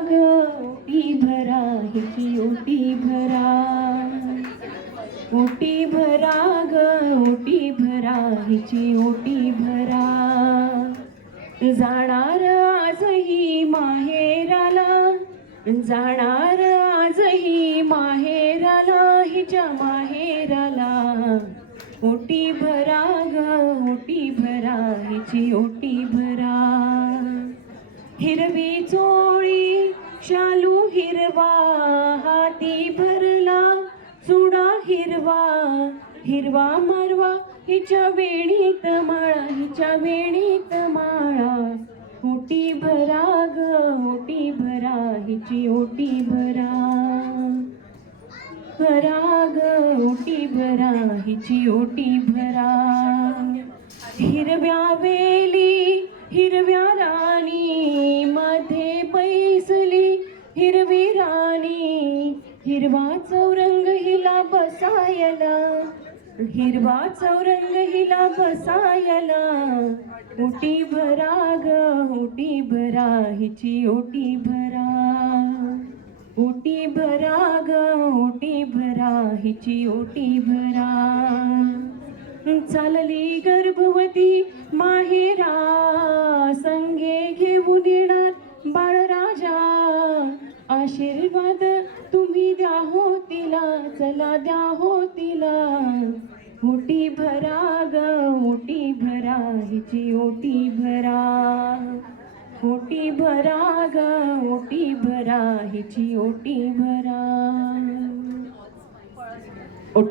ओटी भरा हिची ओटी भरा, ओटी भरा ग ओटी भरा हिची ओटी भरा. जाणार आजही माहेराला, जाणार आजही माहेराला, हिच्या माहेराला. ओटी भरा ग ओटी भरा हिची ओटी भरा. हिरवी चोळी शालू हिरवा, हाती भरला चुडा हिरवा. हिरवा मारवा हिच्या वेणीत माळा, हिच्या वेणीत माळा. ओटी भरा ग ओटी भरा हिची ओटी भरा. भरा ग ओटी भरा हिची ओटी भरा. हिरव्या वेली हिरव्या राणी मध्ये बैसली हिरवी राणी. हिरवा चौरंग हिला बसायला, हिरवा चौरंग हिला बसायला. ओटी भरा ग ओटी भरा हिची ओटी भरा. ओटी भरा ग ओटी भरा हिची ओटी भरा. चालली गर्भवती माहेरा, संगे घेऊन येणार बाळराजा. आशीर्वाद तुम्ही द्या हो तिला, चला द्या हो तिला. ओटी भरा ग ओटी भरा हिची ओटी भरा. ओटी भरा ग ओटी भरा हिची ओटी भरा. ओटी